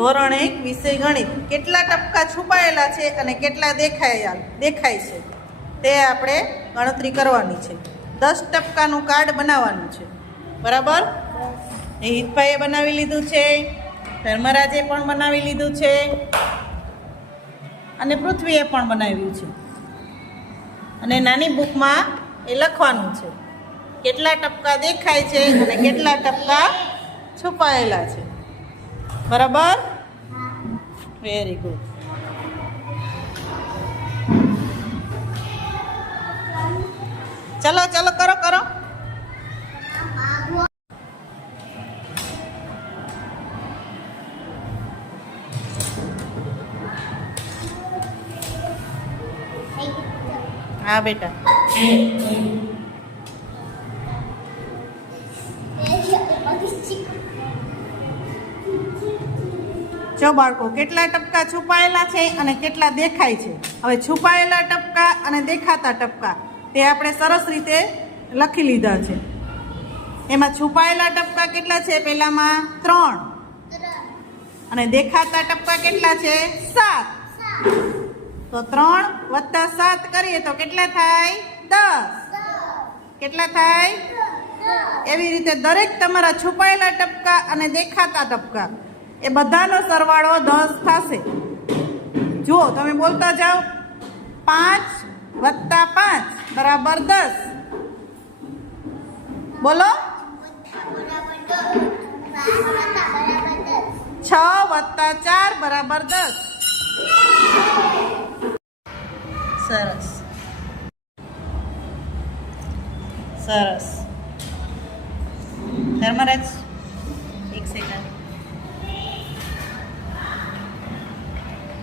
ધોરણ 1 વિષય ગણિત. કેટલા ટપકા છુપાયેલા છે અને કેટલા દેખાય છે તે આપણે ગણતરી કરવાની છે. 10 ટપકાનું કાર્ડ બનાવવાનું છે. બરાબર? એ હિતભાઈએ બનાવી લીધું છે, ધર્મરાજે પણ બનાવી લીધું છે અને પૃથ્વીએ પણ બનાવ્યું છે. અને નાની બુકમાં એ લખવાનું છે કેટલા ટપકા દેખાય છે અને કેટલા ટપકા છુપાયેલા છે. બરાબર? Very good. ચલો ચલો કરો કરો. હા બેટા. જો બાળકો, કેટલા ટપકા છુપાયેલા છે અને કેટલા દેખાય છે. હવે છુપાયેલા ટપકા અને દેખાતા ટપકા તે આપણે સરસ રીતે લખી લીધા છે. એમાં છુપાયેલા ટપકા કેટલા છે? પહેલામાં 3 અને દેખાતા ટપકા કેટલા છે? 7. તો 3 + 7 કરીએ તો કેટલા થાય? 10. કેટલા થાય? એવી રીતે દરેક તમારા છુપાયેલા ટપકા અને દેખાતા ટપકા એ બધાનો સરવાળો 10 થશે. જુઓ, તમે બોલતા જાઓ. 5 + 5 = 10. બોલો. 6 + 4 = 10. સરસ સરસ. ધર્મરાજ, 1 સેકન્ડ.